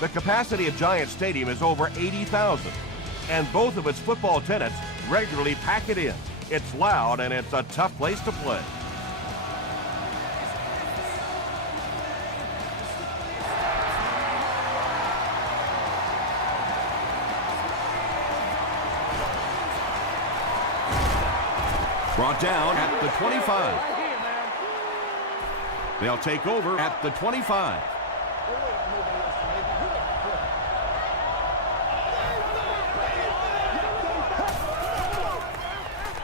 The capacity of Giant Stadium is over 80,000, and both of its football tenants regularly pack it in. It's loud, and it's a tough place to play. Brought down at the 25. They'll take over at the 25.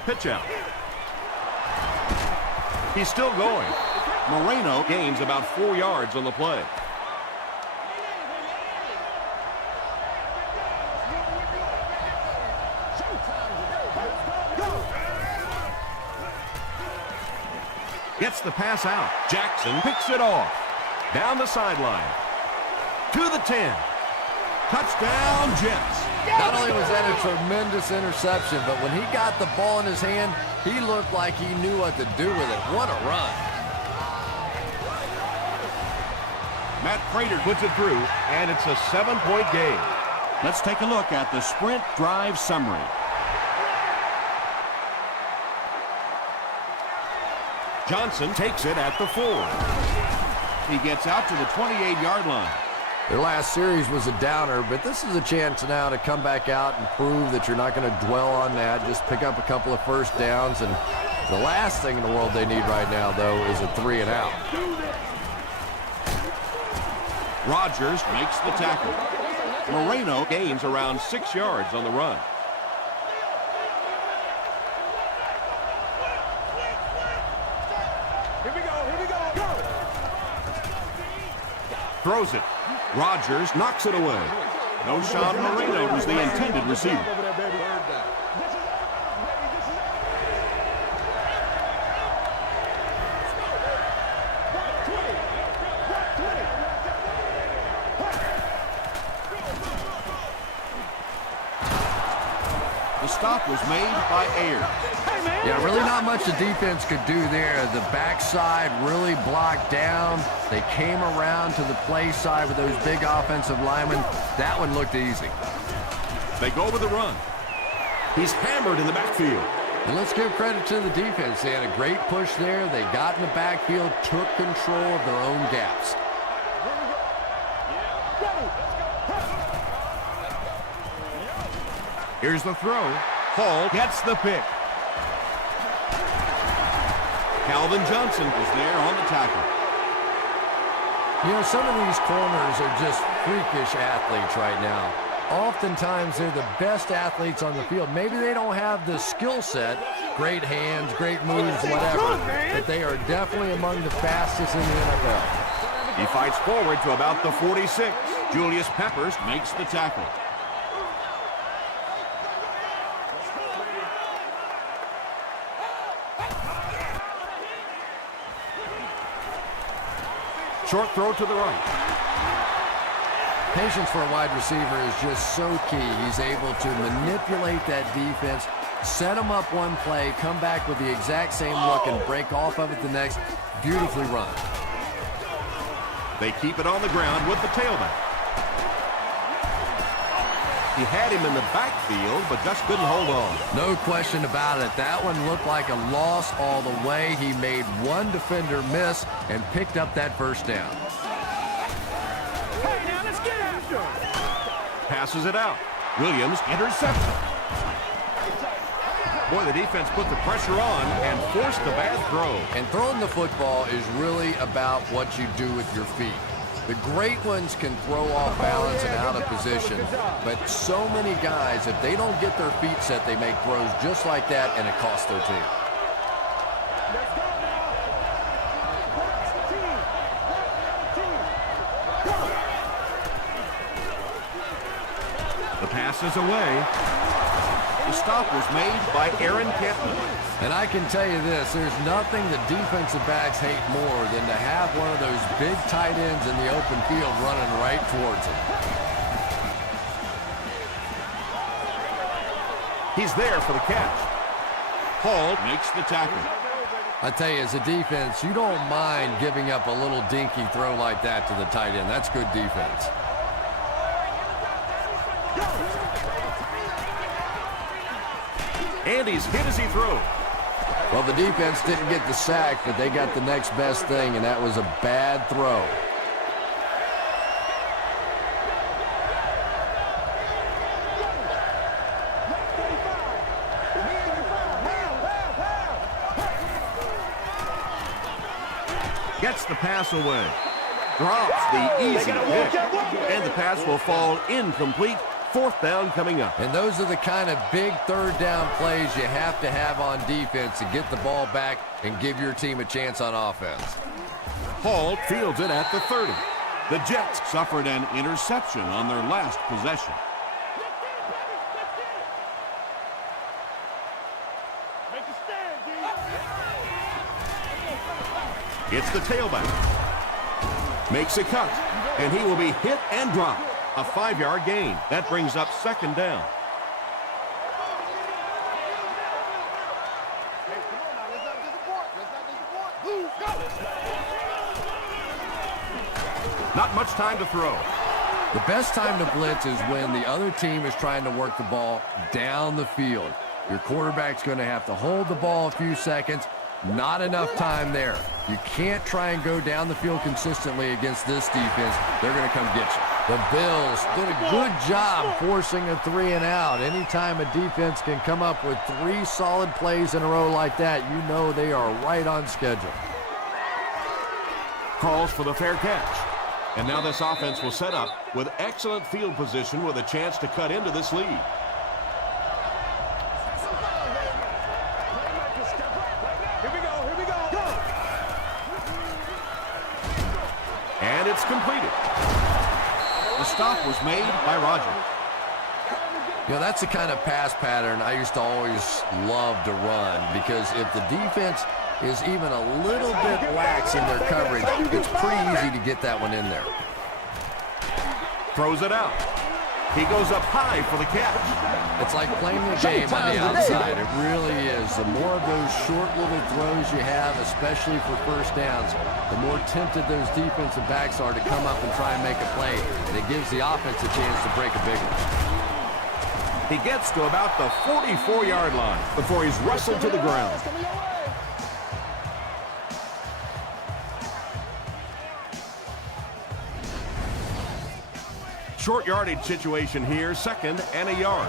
Pitch out. He's still going. Moreno gains about 4 yards on the play. Gets the pass out. Jackson picks it off. Down the sideline. To the 10. Touchdown, Jets. Not only was that a tremendous interception, but when he got the ball in his hand, he looked like he knew what to do with it. What a run. Matt Prater puts it through, and it's a 7-point game. Let's take a look at the sprint drive summary. Johnson takes it at the 4. He gets out to the 28-yard line. Their last series was a downer, but this is a chance now to come back out and prove that you're not going to dwell on that. Just pick up a couple of first downs, and the last thing in the world they need right now, though, is a 3-and-out. Rodgers makes the tackle. Moreno gains around 6 yards on the run. Throws it. Rodgers knocks it away. Noshawn Moreno was the intended receiver. The stop was made by Ayers. Yeah, really not much the defense could do there. The backside really blocked down. They came around to the play side with those big offensive linemen. That one looked easy. They go with the run. He's hammered in the backfield. And let's give credit to the defense. They had a great push there. They got in the backfield, took control of their own gaps. Here's the throw. Hall gets the pick. Calvin Johnson was there on the tackle. You know, some of these corners are just freakish athletes right now. Oftentimes, they're the best athletes on the field. Maybe they don't have the skill set, great hands, great moves, whatever, but they are definitely among the fastest in the NFL. He fights forward to about the 46. Julius Peppers makes the tackle. Short throw to the right. Patience for a wide receiver is just so key. He's able to manipulate that defense, set them up one play, come back with the exact same look, and break off of it the next. Beautifully run. They keep it on the ground with the tailback. He had him in the backfield, but just couldn't hold on. No question about it. That one looked like a loss all the way. He made one defender miss and picked up that first down. Hey, now let's get after him. Passes it out. Williams interception. Boy, the defense put the pressure on and forced the bad throw. And throwing the football is really about what you do with your feet. The great ones can throw off balance and out of position, but so many guys, if they don't get their feet set, they make throws just like that, and it costs their team. The pass is away. The stop was made by Aaron Kentman. And I can tell you this, there's nothing the defensive backs hate more than to have one of those big tight ends in the open field running right towards him. He's there for the catch. Hall makes the tackle. I tell you, as a defense, you don't mind giving up a little dinky throw like that to the tight end. That's good defense. And he's hit as he throws. Well, the defense didn't get the sack, but they got the next best thing, and that was a bad throw. Gets the pass away. Drops the easy pick. And the pass will fall incomplete. Fourth down coming up. And those are the kind of big third down plays you have to have on defense to get the ball back and give your team a chance on offense. Hall fields it at the 30. The Jets suffered an interception on their last possession. It's the tailback. Makes a cut. And he will be hit and dropped. A 5-yard gain. That brings up second down. Not much time to throw. The best time to blitz is when the other team is trying to work the ball down the field. Your quarterback's going to have to hold the ball a few seconds. Not enough time there. You can't try and go down the field consistently against this defense. They're going to come get you. The Bills did a good job forcing a 3 and out. Anytime a defense can come up with 3 solid plays in a row like that, you know they are right on schedule. Calls for the fair catch. And now this offense will set up with excellent field position with a chance to cut into this lead. And it's completed. The stop was made by Rodgers. You know, that's the kind of pass pattern I used to always love to run, because if the defense is even a little bit lax in their coverage, it's pretty easy to get that one in there. Throws it out. He goes up high for the catch. It's like playing the game on the outside. It really is. The more of those short little throws you have, especially for first downs, the more tempted those defensive backs are to come up and try and make a play. And it gives the offense a chance to break a big one. He gets to about the 44-yard line before he's wrestled to the ground. Short yardage situation here, 2nd and a yard.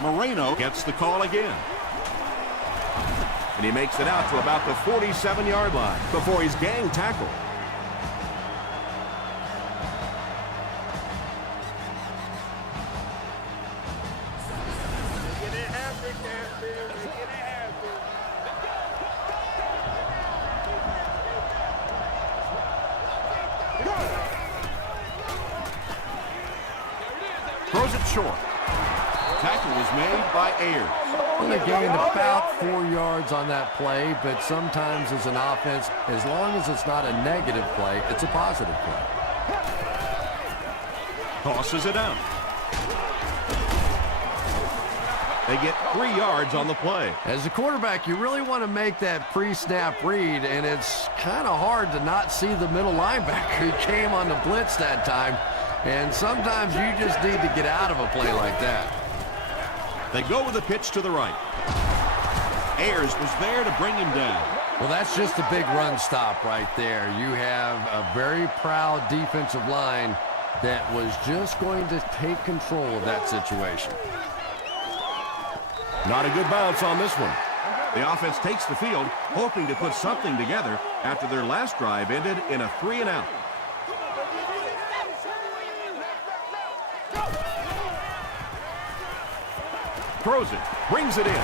Moreno gets the call again. And he makes it out to about the 47-yard line before he's gang tackled. Throws it short. Tackle was made by Ayers. Only gained about 4 yards on that play, but sometimes as an offense, as long as it's not a negative play, it's a positive play. Tosses it out. They get 3 yards on the play. As a quarterback, you really want to make that pre-snap read, and it's kind of hard to not see the middle linebacker. He came on the blitz that time, and sometimes you just need to get out of a play like that. They go with a pitch to the right. Ayers was there to bring him down. Well, that's just a big run stop right there. You have a very proud defensive line that was just going to take control of that situation. Not a good bounce on this one. The offense takes the field, hoping to put something together after their last drive ended in a 3 and out. Throws it, brings it in.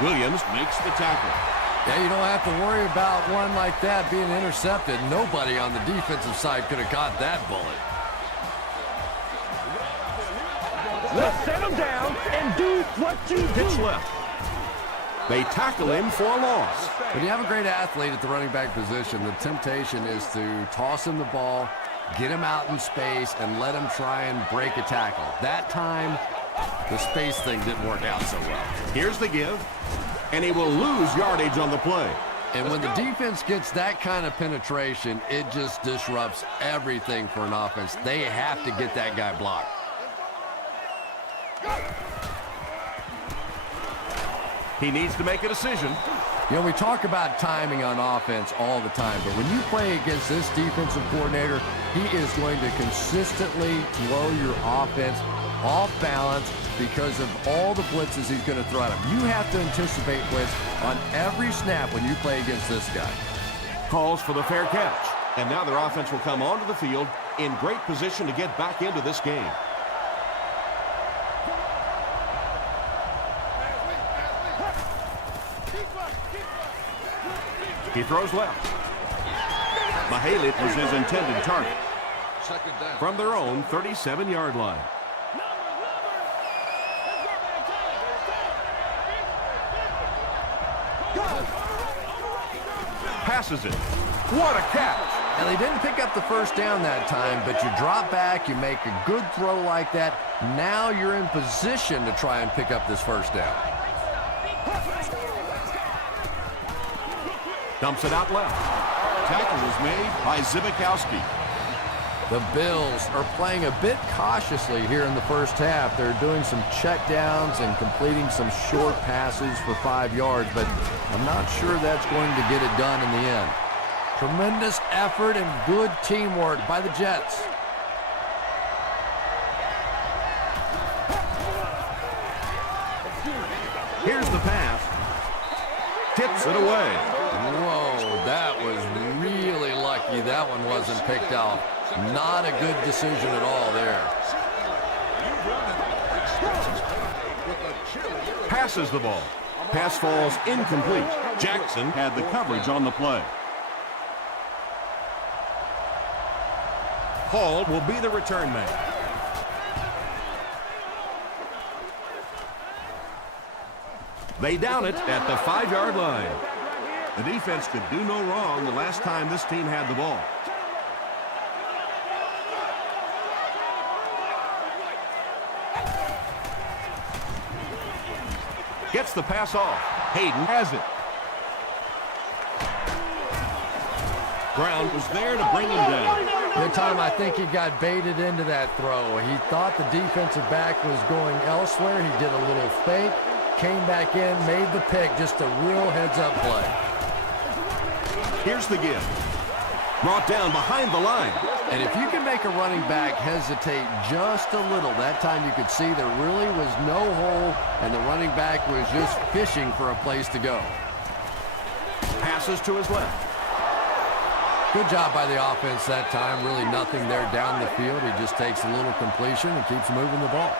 Williams makes the tackle. Yeah, you don't have to worry about one like that being intercepted. Nobody on the defensive side could have caught that bullet. Let's set him down and do what you do. Pitch left. They tackle him for a loss. When you have a great athlete at the running back position, the temptation is to toss him the ball, get him out in space, and let him try and break a tackle. That time, the space thing didn't work out so well. Here's the give, and he will lose yardage on the play. And when the defense gets that kind of penetration, it just disrupts everything for an offense. They have to get that guy blocked. He needs to make a decision. You know, we talk about timing on offense all the time, but when you play against this defensive coordinator, he is going to consistently throw your offense off balance because of all the blitzes he's going to throw at him. You have to anticipate blitz on every snap when you play against this guy. Calls for the fair catch. And now their offense will come onto the field in great position to get back into this game. He throws left. Mahalik was his intended target. From their own 37-yard line. Passes it. What a catch! And they didn't pick up the first down that time, but you drop back, you make a good throw like that. Now you're in position to try and pick up this first down. Dumps it out left. Tackle was made by Zbikowski. The Bills are playing a bit cautiously here in the first half. They're doing some check downs and completing some short passes for 5 yards, but I'm not sure that's going to get it done in the end. Tremendous effort and good teamwork by the Jets. Here's the pass. Tips it away. Whoa, that was really lucky that one wasn't picked off. Not a good decision at all there. Passes the ball. Pass falls incomplete. Jackson Had the coverage on the play. Hall will be the return man. They down it at the 5-yard line. The defense could do no wrong the last time this team had the ball. Gets the pass off. Hayden has it. Brown was there to bring him down. Good time, I think he got baited into that throw. He thought the defensive back was going elsewhere. He did a little fake, came back in, made the pick, just a real heads-up play. Here's the give. Brought down behind the line. And if you can make a running back hesitate just a little, that time you could see there really was no hole, and the running back was just fishing for a place to go. Passes to his left. Good job by the offense that time. Really nothing there down the field. He just takes a little completion and keeps moving the ball.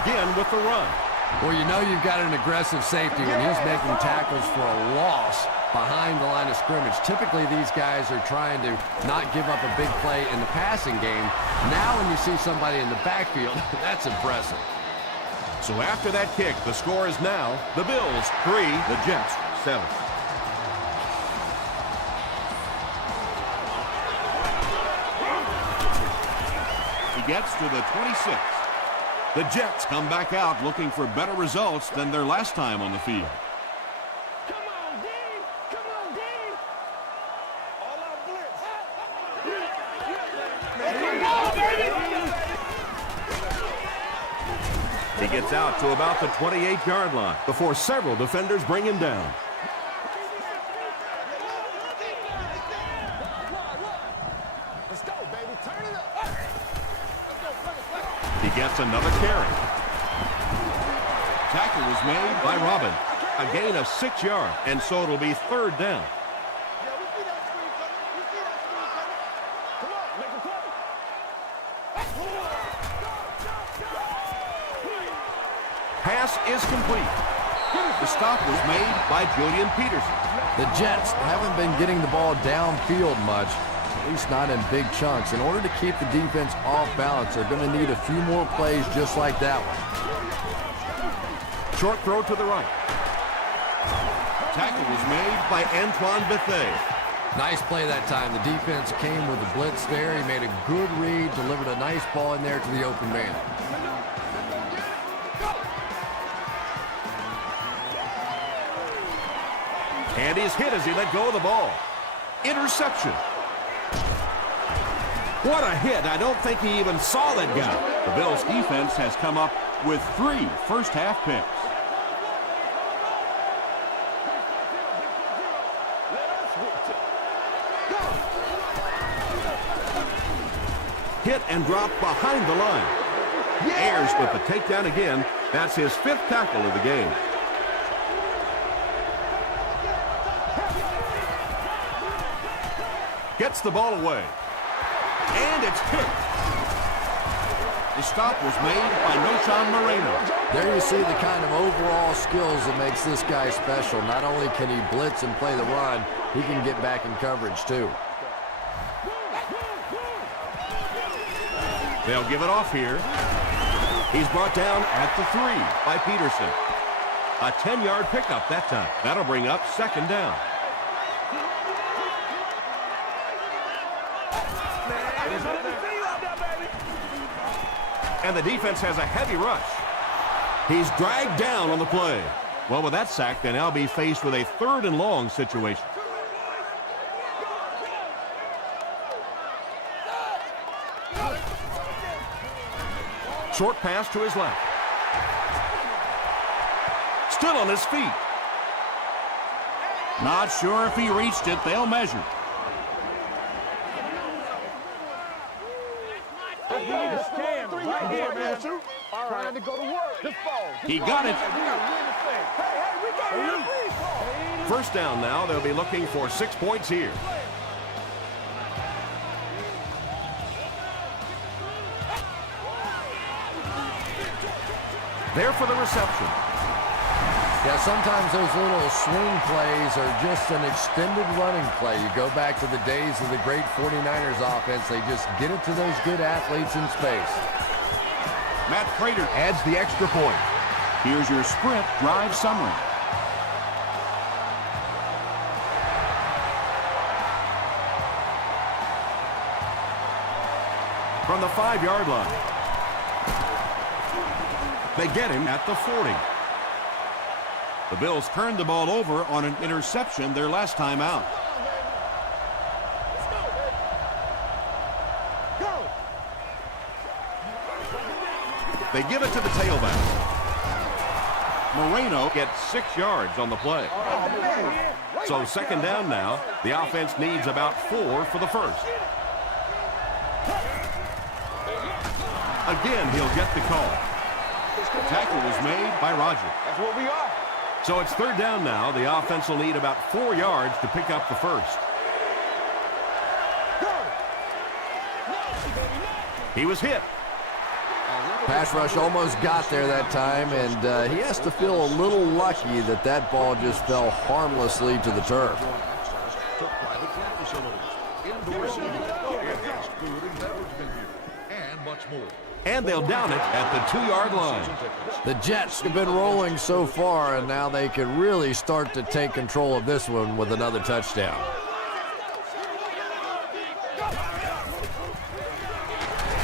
Again with the run. Well, you know you've got an aggressive safety when he's making tackles for a loss behind the line of scrimmage. Typically, these guys are trying to not give up a big play in the passing game. Now when you see somebody in the backfield, that's impressive. So after that kick, the score is now the Bills 3, the Jets 7. He gets to the 26. The Jets come back out looking for better results than their last time on the field. Come on, D! Come on, D! All out blitz. He gets out to about the 28-yard line before several defenders bring him down. Let's go, baby. Turn it up. He gets another carry. Tackle was made By Robin. A gain of 6 yards, and so it'll be third down. Yeah, we see that screen coming. We see that screen coming. Come on, make a play. Pass is complete. The stop was made by Julian Peterson. The Jets haven't been getting the ball downfield much, at least not in big chunks. In order to keep the defense off balance, they're going to need a few more plays just like that one. Short throw to the right. Tackle was made By Antoine Bethea. Nice play that time. The defense came with the blitz there. He made a good read, delivered a nice ball in there to the open man. And he's hit as he let go of the ball. Interception. What a hit. I don't think he even saw that guy. The Bills defense has come up with 3 first-half picks. Hit and dropped behind the line. Ayers with the takedown again. That's his 5th tackle of the game. Gets the ball away. And it's picked. The stop was made by Noshan Moreno. There you see the kind of overall skills that makes this guy special. Not only can he blitz and play the run, he can get back in coverage too. They'll give it off here. He's brought down at the 3 by Peterson. A 10-yard pickup that time. That'll bring up 2nd down. And the defense has a heavy rush. He's dragged down on the play. Well, with that sack, they'll now be faced with a 3rd and long situation. Short pass to his left. Still on his feet. Not sure if he reached it. They'll measure. Right here, man. Trying to go to work. This ball. He got it. First down now. They'll be looking for 6 points here. There for the reception. Yeah, sometimes those little swing plays are just an extended running play. You go back to the days of the great 49ers offense. They just get it to those good athletes in space. Matt Prater adds the extra point. Here's your sprint drive summary. From the 5-yard line. They get him at the 40. The Bills turned the ball over on an interception their last time out. They give it to the tailback. Moreno gets 6 yards on the play. So 2nd down now. The offense needs about 4 for the first. Again, he'll get the call. The tackle was made by Roger. That's what we are. So it's 3rd down now. The offense will need about 4 yards to pick up the first. He was hit. Pass rush almost got there that time, and he has to feel a little lucky that that ball just fell harmlessly to the turf. And they'll down it at the 2-yard line. The Jets have been rolling so far, and now they can really start to take control of this one with another touchdown.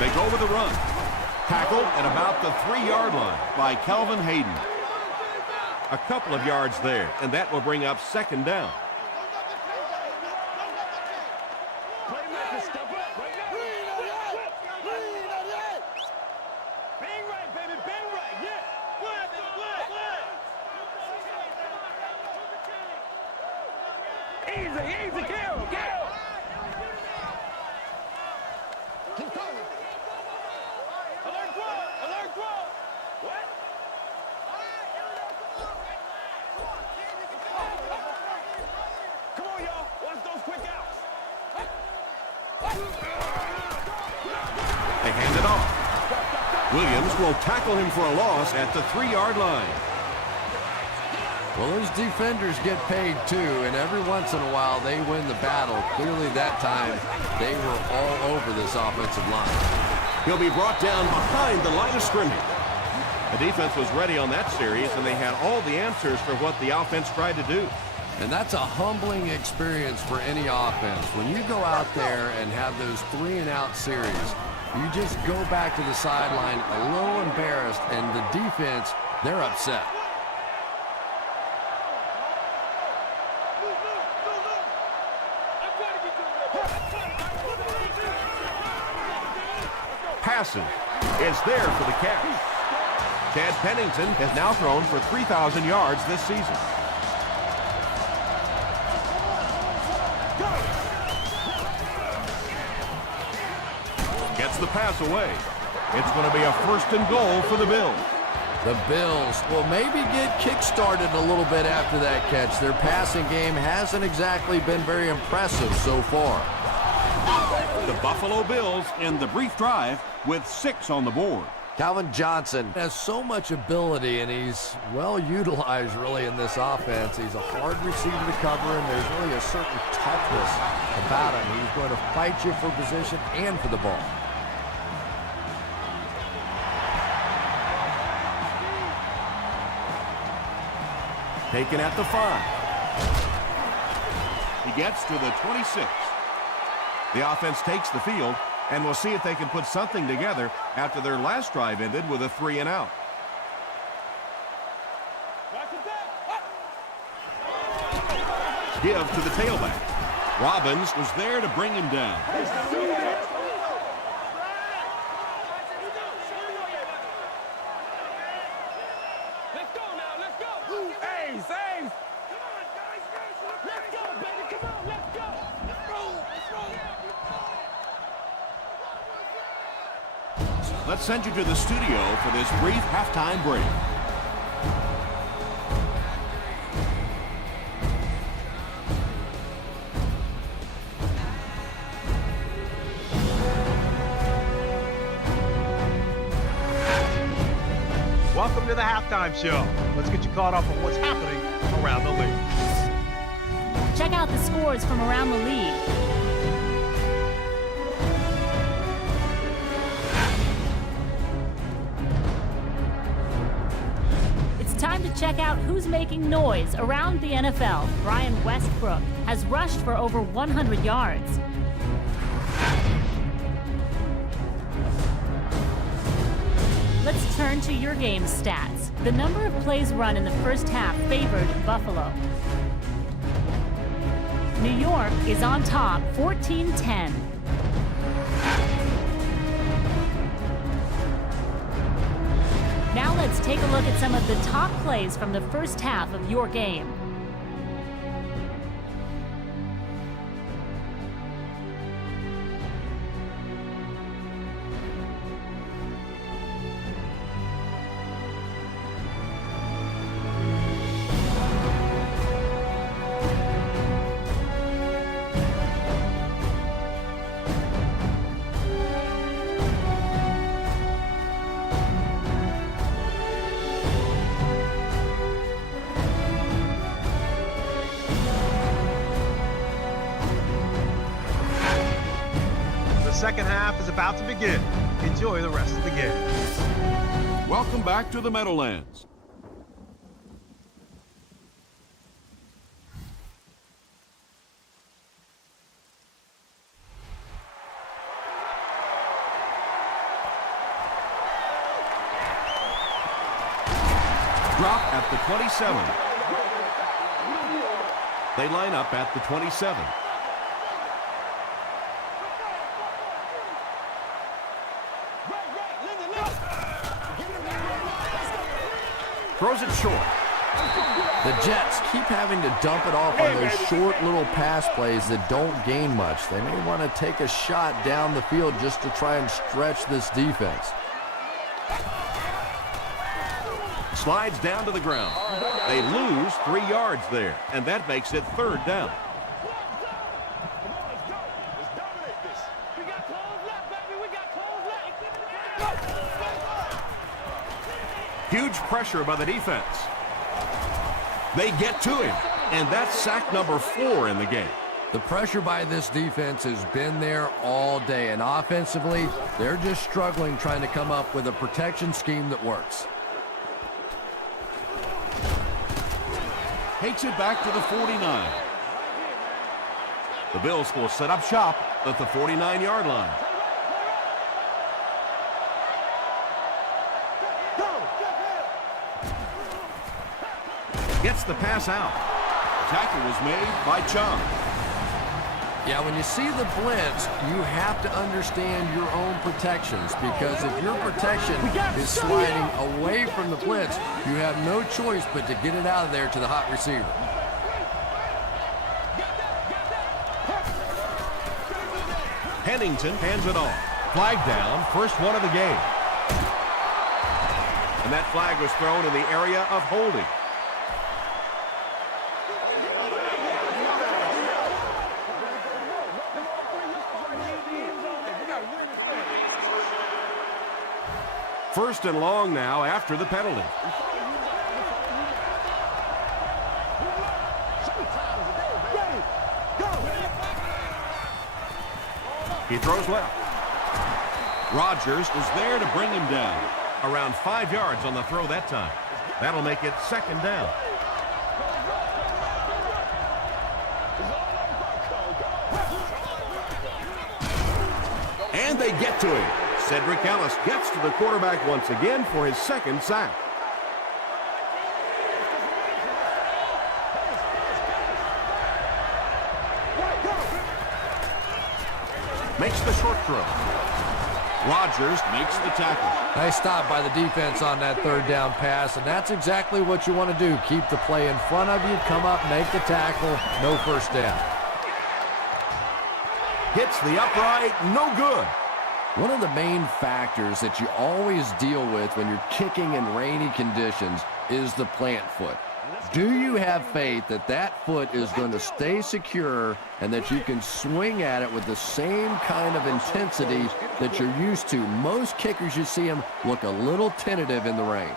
They go with the run. Tackled at about the 3-yard line By Calvin Hayden. a couple of yards there, and that will bring up 2nd down. Playmaker, step up right now. Bang right, baby, bang right, yeah. Easy, kill. Keep coming. Alert, throw. What? Come on, y'all. Watch those quick outs. They hand it off. Williams will tackle him for a loss at the 3-yard line. Well, those defenders get paid too, and every once in a while they win the battle. Clearly that time they were all over this offensive line. He'll be brought down behind the line of scrimmage. The defense was ready on that series, and they had all the answers for what the offense tried to do. And that's a humbling experience for any offense. When you go out there and have those 3-and-out series, you just go back to the sideline a little embarrassed, and the defense, they're upset. passes. It's there for the catch. Chad Pennington has now thrown for 3,000 yards this season. Gets the pass away. It's going to be a 1st and goal for the Bills. The Bills will maybe get kick-started a little bit after that catch. Their passing game hasn't exactly been very impressive so far. The Buffalo Bills end the brief drive with 6 on the board. Calvin Johnson has so much ability, and he's well utilized really in this offense. He's a hard receiver to cover, and there's really a certain toughness about him. He's going to fight you for position and for the ball. Taken at the 5. He gets to the 26. The offense takes the field, and we'll see if they can put something together after their last drive ended with a 3 and out. Give to the tailback. Robbins was there to bring him down. Let's go now, let's go. Ace, ace. Come on, guys. Let's go, baby. Come on, let's go. Let's roll. Let's send you to the studio for this brief halftime break. Welcome to the halftime show. Let's get you caught up on what's happening around the league. Check out the scores from around the league. It's time to check out who's making noise around the NFL. Brian Westbrook has rushed for over 100 yards. Let's turn to your game stats. The number of plays run in the first half favored Buffalo. New York is on top, 14-10. Now let's take a look at some of the top plays from the first half of your game. The second half is about to begin. Enjoy the rest of the game. Welcome back to the Meadowlands. Drop at the 27. They line up at the 27. Throws it short. The Jets keep having to dump it off on those short little pass plays that don't gain much. They may want to take a shot down the field just to try and stretch this defense. Slides down to the ground. They lose 3 yards there, and that makes it 3rd down. Huge pressure by the defense. They get to him, and that's sack number 4 in the game. The pressure by this defense has been there all day, and offensively, they're just struggling trying to come up with a protection scheme that works. Takes it back to the 49. The Bills will set up shop at the 49-yard line. Gets the pass out. Tackle was made by Chung. Yeah, when you see the blitz, you have to understand your own protections, because if your protection is sliding away from the blitz, you have no choice but to get it out of there to the hot receiver. Pennington hands it off. Flag down, first one of the game. And that flag was thrown in the area of holding. First and long now after the penalty. He throws left. Rodgers is there to bring him down. Around 5 yards on the throw that time. That'll make it second down. And they get to him. Cedric Ellis gets to the quarterback once again for his second sack. Makes the short throw. Rodgers makes the tackle. Nice stop by the defense on that third down pass, and that's exactly what you want to do. Keep the play in front of you, come up, make the tackle, no first down. Hits the upright, no good. One of the main factors that you always deal with when you're kicking in rainy conditions is the plant foot. Do you have faith that that foot is going to stay secure and that you can swing at it with the same kind of intensity that you're used to? Most kickers, you see them look a little tentative in the rain.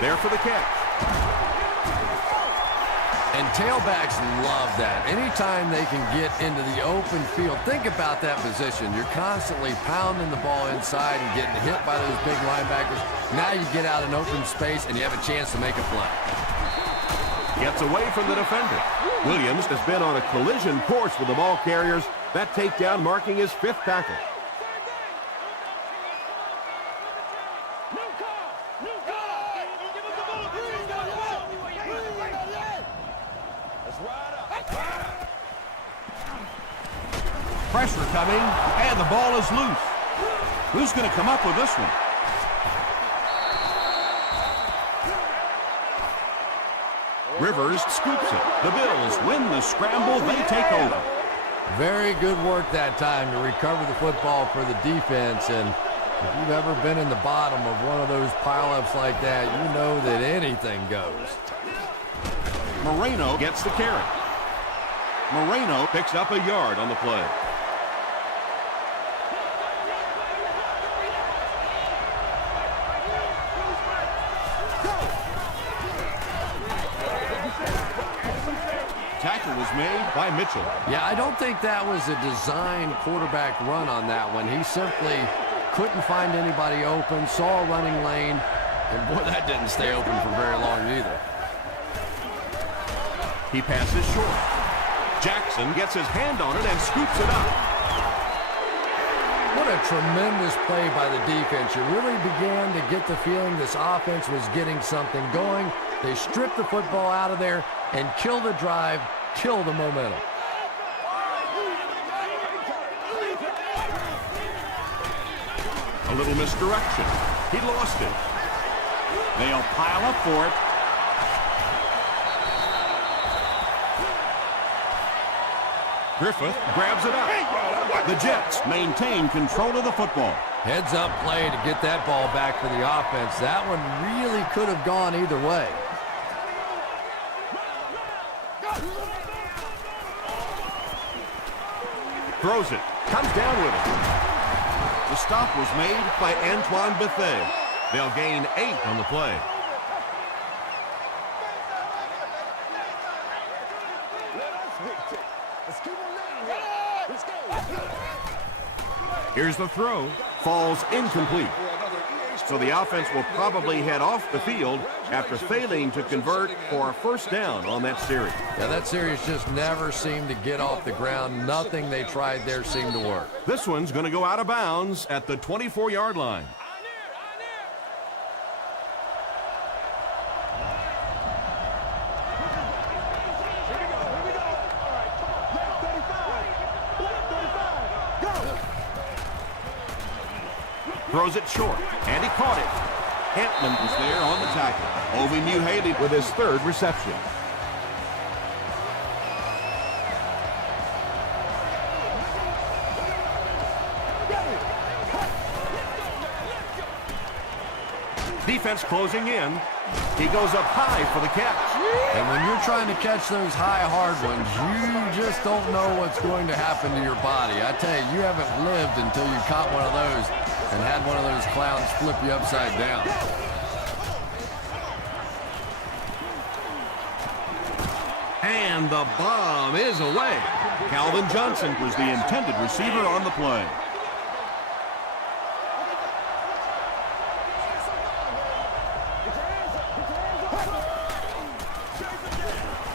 There for the catch. And tailbacks love that. Anytime they can get into the open field, think about that position. You're constantly pounding the ball inside and getting hit by those big linebackers. Now you get out in open space and you have a chance to make a play. Gets away from the defender. Williams has been on a collision course with the ball carriers. That takedown marking his 5th tackle. Pressure coming, and the ball is loose. Who's going to come up with this one? Rivers scoops it. The Bills win the scramble. They take over. Very good work that time to recover the football for the defense. And if you've ever been in the bottom of one of those pileups like that, you know that anything goes. Moreno gets the carry. Moreno picks up a yard on the play. Tackle was made by Mitchell. Yeah, I don't think that was a design quarterback run on that one. He simply couldn't find anybody open, saw a running lane, and boy, that didn't stay open for very long either. He passes short. Jackson gets his hand on it and scoops it up. What a tremendous play by the defense. You really began to get the feeling this offense was getting something going. They stripped the football out of there and kill the drive, kill the momentum. A little misdirection. He lost it. They'll pile up for it. Griffith grabs it up. The Jets maintain control of the football. Heads up play to get that ball back for the offense. That one really could have gone either way. Throws it. Comes down with it. The stop was made by Antoine Bethea. They'll gain 8 on the play. Here's the throw. Falls incomplete. So the offense will probably head off the field after failing to convert for a first down on that series. Yeah, that series just never seemed to get off the ground. Nothing they tried there seemed to work. This one's going to go out of bounds at the 24-yard line. Throws it short, and he caught it. Hentman was there on the tackle. Ovi Muhaley With his third reception. Defense closing in. He goes up high for the catch. And when you're trying to catch those high, hard ones, you just don't know what's going to happen to your body. I tell you, you haven't lived until you caught one of those and had one of those clowns flip you upside down. And the bomb is away. Calvin Johnson was the intended receiver on the play.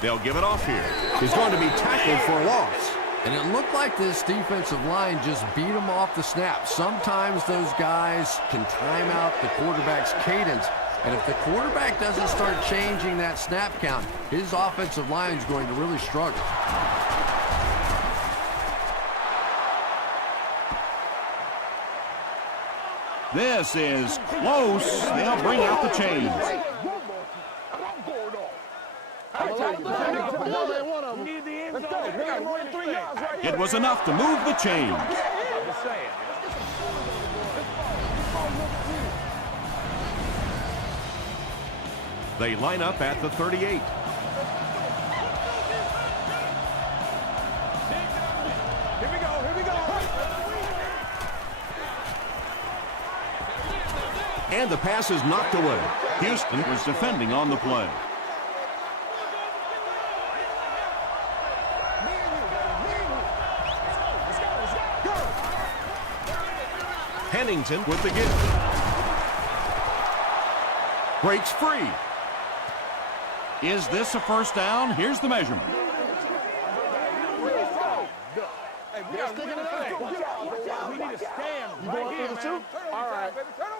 They'll give it off here. He's going to be tackled for a loss. And it looked like this defensive line just beat him off the snap. Sometimes those guys can time out the quarterback's cadence. And if the quarterback doesn't start changing that snap count, his offensive line is going to really struggle. This is close. They'll bring out the chains. It was enough to move the chains. They line up at the 38. Here we go. And the pass is knocked away. Houston was defending on the play. Pennington with the give. Breaks free. Is this a first down? Here's the measurement.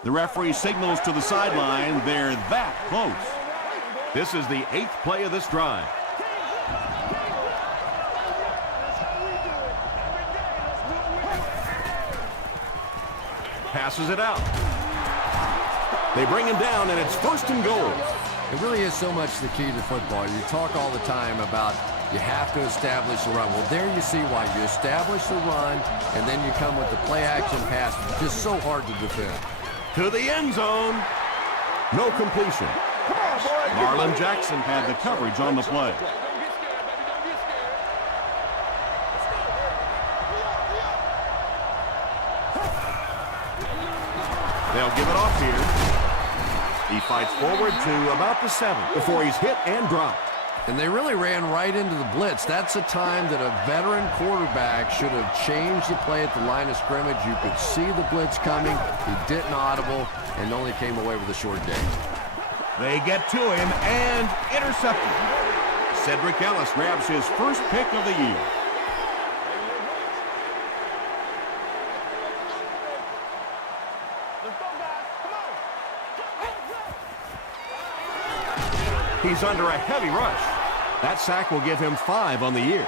The referee signals to the sideline. They're that close. This is the 8th play of this drive. Passes it out. They bring him down, and it's 1st and goal. It really is so much the key to football. You talk all the time about you have to establish the run. Well, there you see why. You establish the run, and then you come with the play-action pass. It's just so hard to defend. To the end zone. No completion. Marlon Jackson had the coverage on the play. They'll give it off here. He fights forward to about the 7 before he's hit and dropped. And they really ran right into the blitz. That's a time that a veteran quarterback should have changed the play at the line of scrimmage. You could see the blitz coming. He didn't audible and only came away with a short gain. They get to him and intercepted. Cedric Ellis grabs his first pick of the year. He's under a heavy rush. That sack will give him 5 on the year.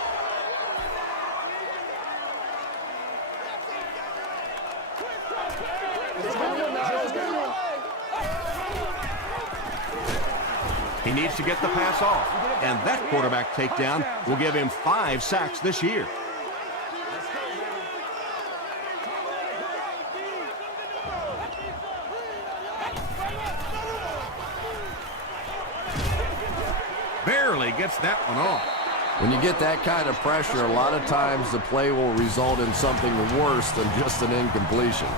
He needs to get the pass off, and that quarterback takedown will give him 5 sacks this year. Barely gets that one off. When you get that kind of pressure, a lot of times the play will result in something worse than just an incompletion.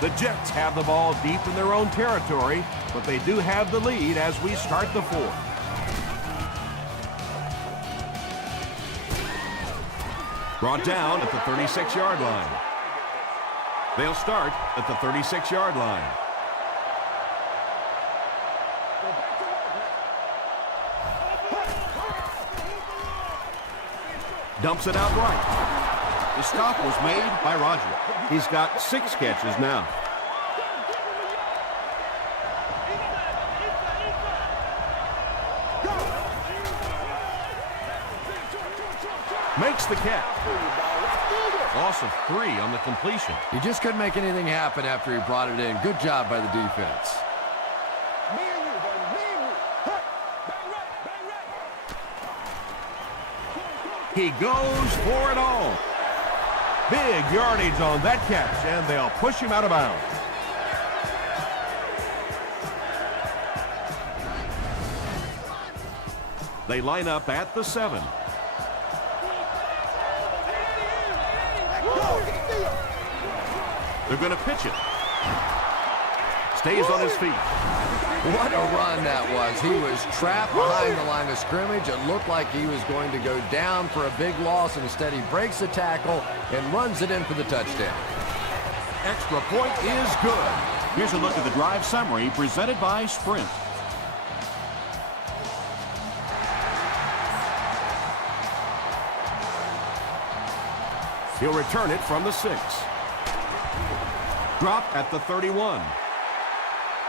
The Jets have the ball deep in their own territory, but they do have the lead as we start the 4th. Brought down at the 36-yard line. They'll start at the 36-yard line. Dumps it out right. The stop was made by Roger. He's got 6 catches now. Makes the catch. Loss of 3 on the completion. He just couldn't make anything happen after he brought it in. Good job by the defense. Me and you, baby. Me and you. Huh. Bang right, bang right. He goes for it all. Big yardage on that catch, and they'll push him out of bounds. They line up at the 7. They're going to pitch it. Stays on his feet. What a run that was. He was trapped behind the line of scrimmage. It looked like he was going to go down for a big loss, and instead he breaks the tackle and runs it in for the touchdown. Extra point is good. Here's a look at the drive summary presented by Sprint. He'll return it from the 6. Drop at the 31.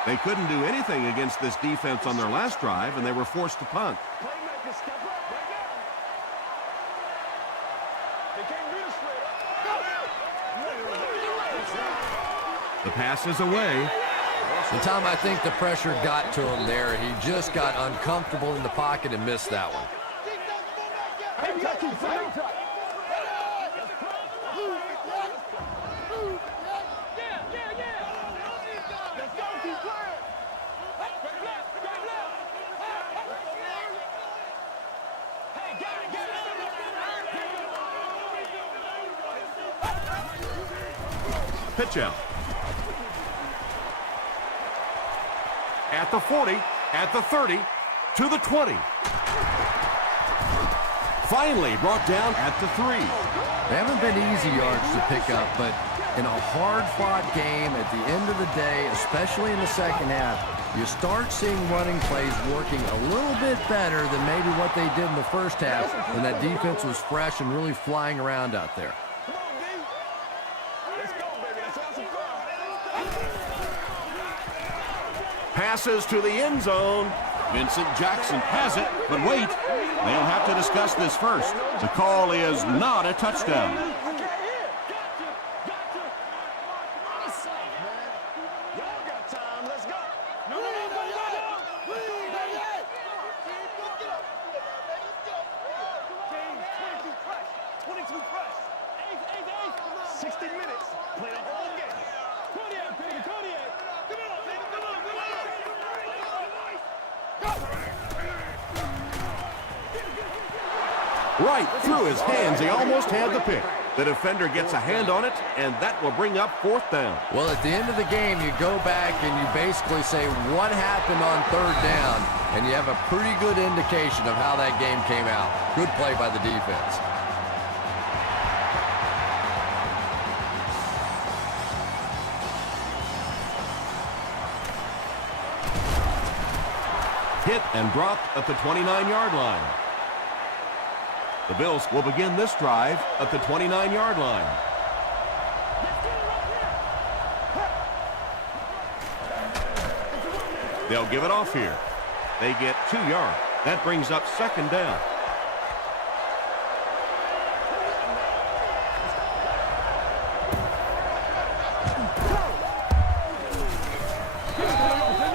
They couldn't do anything against this defense on their last drive, and they were forced to punt. Playmaker, step up right now. They can't beat us straight up. The pass is away. And Tom, I think the pressure got to him there. He just got uncomfortable in the pocket and missed that one. Hang tight, hang tight. Pitch out. At the 40, at the 30, to the 20. Finally brought down at the 3. They haven't been easy yards to pick up, but in a hard-fought game at the end of the day, especially in the second half, you start seeing running plays working a little bit better than maybe what they did in the first half when that defense was fresh and really flying around out there. Passes to the end zone. Vincent Jackson has it, but wait. They'll have to discuss this first. The call is not a touchdown. Right through his hands. He almost had the pick. The defender gets a hand on it, and that will bring up 4th down. Well, at the end of the game, you go back and you basically say what happened on 3rd down, and you have a pretty good indication of how that game came out. Good play by the defense. Hit and dropped at the 29-yard line. The Bills will begin this drive at the 29-yard line. They'll give it off here. They get 2 yards. That brings up 2nd down.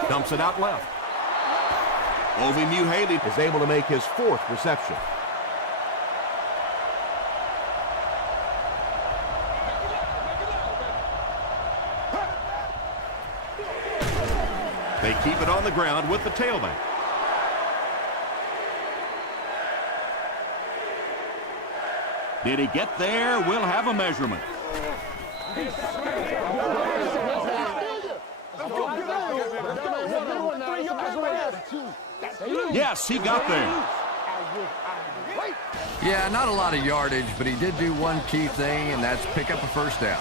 Dumps it out left. Ovi Muhaley is able to make his 4th reception. They keep it on the ground with the tailback. Did he get there? We'll have a measurement. Yes, he got there. Yeah, not a lot of yardage, but he did do one key thing, and that's pick up a 1st down.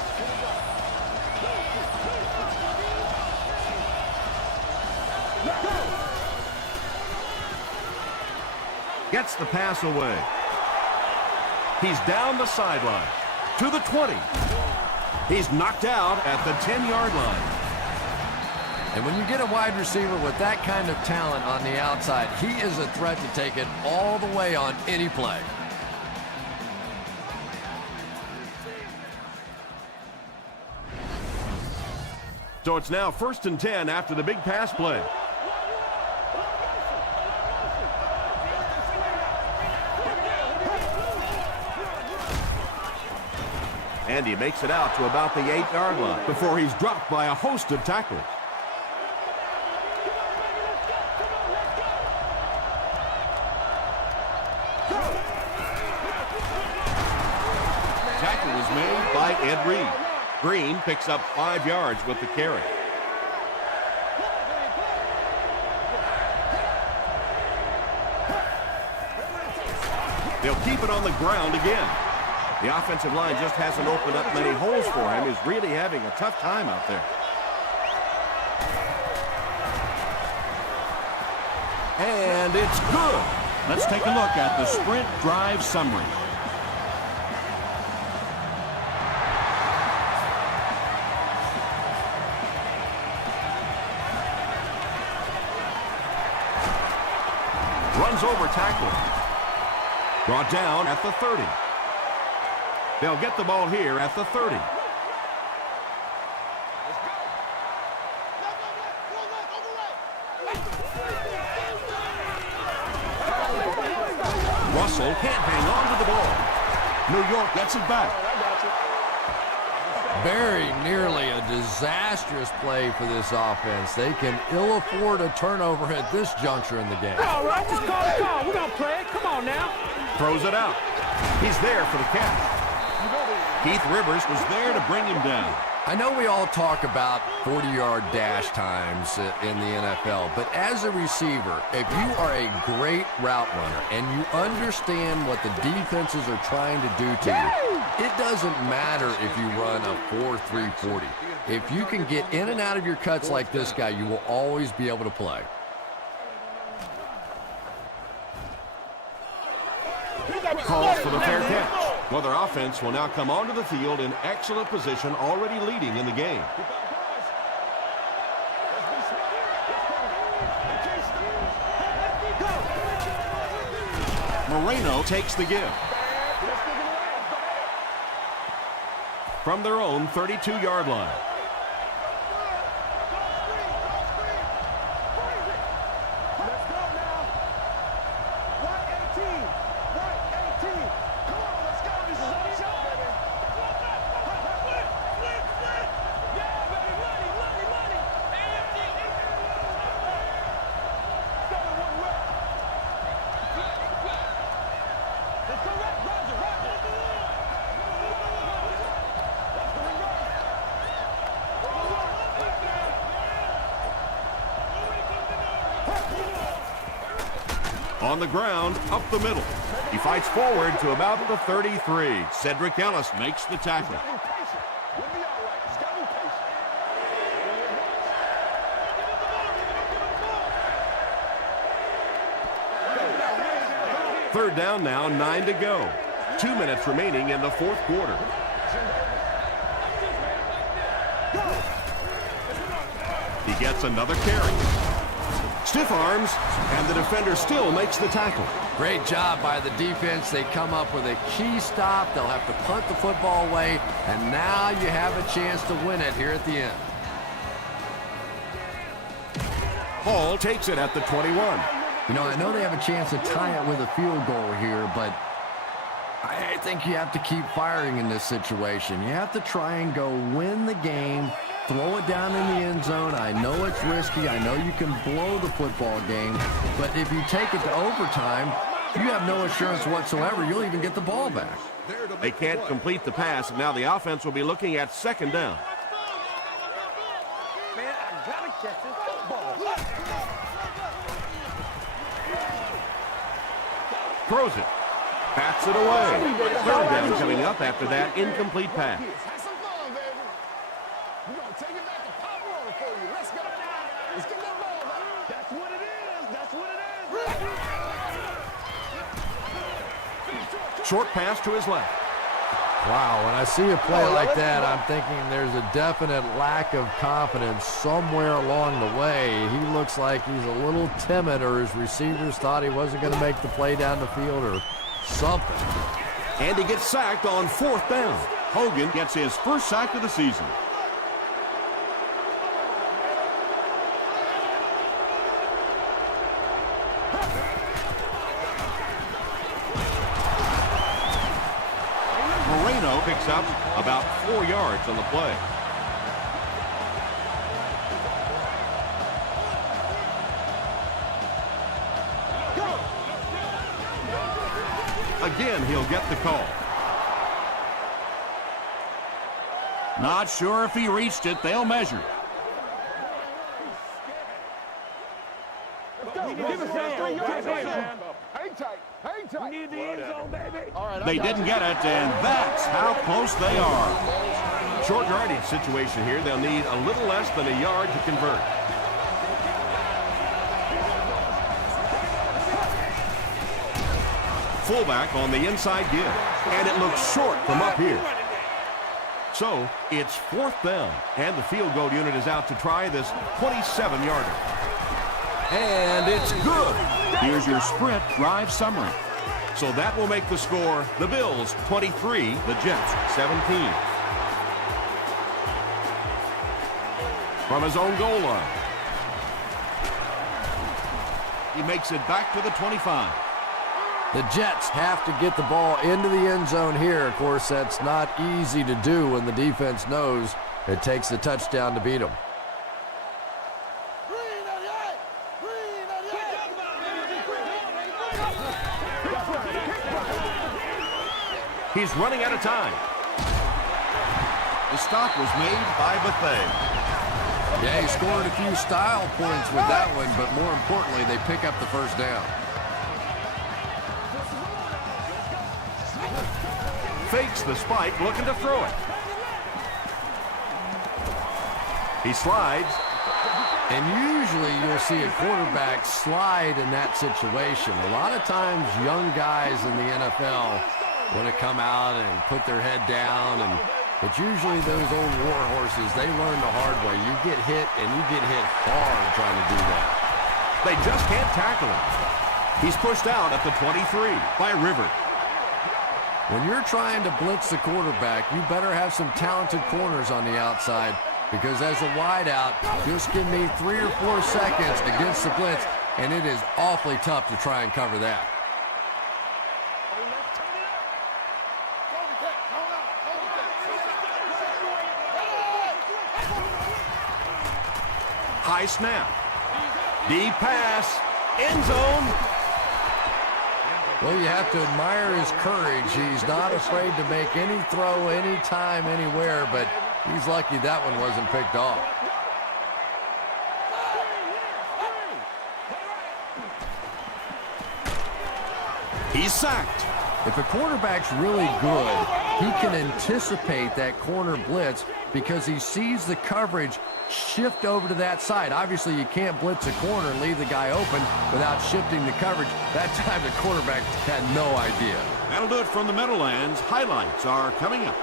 Gets the pass away. He's down the sideline to the 20. He's knocked out at the 10-yard line. And when you get a wide receiver with that kind of talent on the outside, he is a threat to take it all the way on any play. So it's now 1st and 10 after the big pass play. And he makes it out to about the 8-yard line before he's dropped by a host of tacklers. Tackle was made by Ed Reed. Green picks up 5 yards with the carry. They'll keep it on the ground again. The offensive line just hasn't opened up many holes for him. He's really having a tough time out there. And it's good. Let's take a look at the sprint drive summary. Runs over tackler. Brought down at the 30. They'll get the ball here at the 30. Russell can't hang on to the ball. New York gets it back. Very nearly a disastrous play for this offense. They can ill afford a turnover at this juncture in the game. All right, just call the call. We're going to play it. Come on now. Throws it out. He's there for the catch. Keith Rivers was there to bring him down. I know we all talk about 40-yard dash times in the NFL, but as a receiver, if you are a great route runner and you understand what the defenses are trying to do to you, it doesn't matter if you run a 4.3 40. If you can get in and out of your cuts like this guy, you will always be able to play. Calls for the fair catch. Well, their offense will now come onto the field in excellent position, already leading in the game. Moreno takes the give. From their own 32-yard line. On the ground, up the middle. He fights forward to about the 33. Cedric Ellis makes the tackle. Third down now, 9 to go. 2 minutes remaining in the fourth quarter. He gets another carry. Stiff arms, and the defender still makes the tackle. Great job by the defense. They come up with a key stop. They'll have to punt the football away, and now you have a chance to win it here at the end. Hall takes it at the 21. You know, I know they have a chance to tie it with a field goal here, but I think you have to keep firing in this situation. You have to try and go win the game, throw it down in the end zone. I know it's risky. I know you can blow the football game, but if you take it to overtime, you have no assurance whatsoever you'll even get the ball back. They can't complete the pass, and now the offense will be looking at second down. Man, I got to catch this football. Throws it. Bats it away. Third down coming up after that incomplete pass. Have some fun, baby. We're going to take it back to pop water for you. Let's go. Let's get that ball back. That's what it is. That's what it is. Short pass to his left. Wow, when I see a play like that, I'm thinking there's a definite lack of confidence somewhere along the way. He looks like he's a little timid, or his receivers thought he wasn't going to make the play down the field or something. And he gets sacked on fourth down. Hogan gets his first sack of the season. picks up about 4 yards on the play. Again, he'll get the call. Not sure if he reached it. They'll measure. Hang tight. Hang tight. We need the end zone, baby. All right, They didn't get it, and that's how close they are. Short yardage situation here. They'll need a little less than a yard to convert. Fullback on the inside give. And it looks short from up here. So, it's 4th down. And the field goal unit is out to try this 27-yarder. And it's good. Here's your Sprint drive summary. So that will make the score the Bills 23, the Jets 17. From his own goal line. He makes it back to the 25. The Jets have to get the ball into the end zone here. Of course, that's not easy to do when the defense knows it takes the touchdown to beat them. He's running out of time. The stop was made by Bethea. Yeah, he scored a few style points with that one, but more importantly, they pick up the first down. Fakes the spike, looking to throw it. He slides. And usually you'll see a quarterback slide in that situation. A lot of times young guys in the NFL want to come out and put their head down, but usually those old war horses, they learn the hard way. You get hit, and you get hit hard trying to do that. They just can't tackle him. He's pushed out at the 23 by River. When you're trying to blitz the quarterback, you better have some talented corners on the outside, because as a wideout, just give me 3 or 4 seconds against the blitz, and it is awfully tough to try and cover that. High snap. Deep pass. End zone. Well, you have to admire his courage. He's not afraid to make any throw, anytime, anywhere, but he's lucky that one wasn't picked off. He's sacked. If a quarterback's really good, he can anticipate that corner blitz because he sees the coverage shift over to that side. Obviously, you can't blitz a corner and leave the guy open without shifting the coverage. That time, the quarterback had no idea. That'll do it from the Meadowlands. Highlights are coming up.